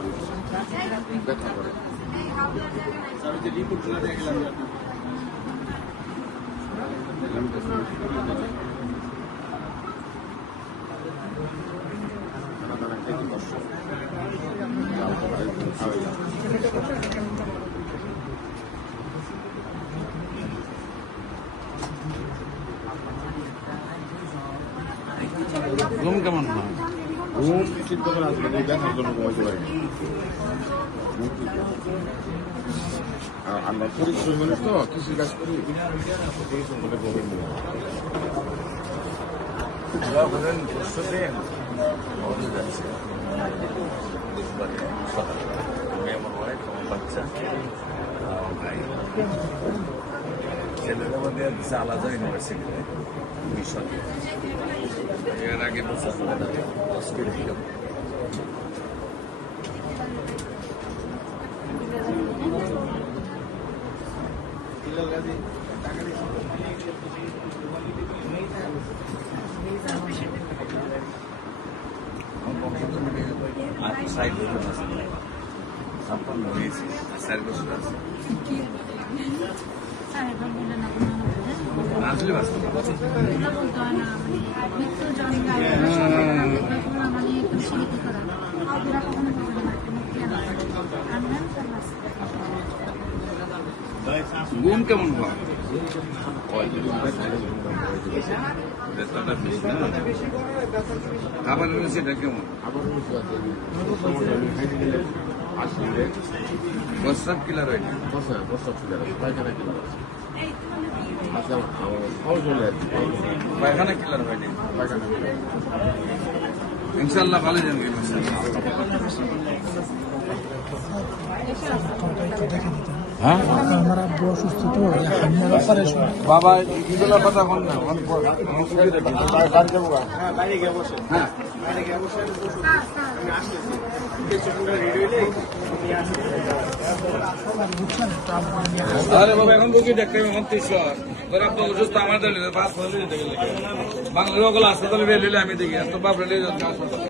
ব্যথা করে। ঘুম কেমন হয়? ঘুম ঠিক করে আসবে, দেখার জন্য ঘুমাইতে পারি। আমরা পরিশ্রম মানুষ তো, কৃষি কাজ করি, পরিশ্রম করে ঘুমের নেই। ছেলেদের মধ্যে আলাদা ইউনিভার্সিটিতে মিশন এর আগে সাইড সম্পূর্ণ হয়েছে সাইড বসে আছে আসলে ঘুম কেমন হয়? খাবার সেটা কেমন? প্রস্রাব কিলার হয় না? পায়খানা কিলার হয় না? ইনশাল্লাহ ভালো জানবে। হ্যাঁ বাবা ইগুলা কথা বল না। আরে বাবা এখন বুকি দেখতে এখন 300 আপনার অসুস্থ আমার বাংলা হাসপাতালে আমি দেখি এত বাবরে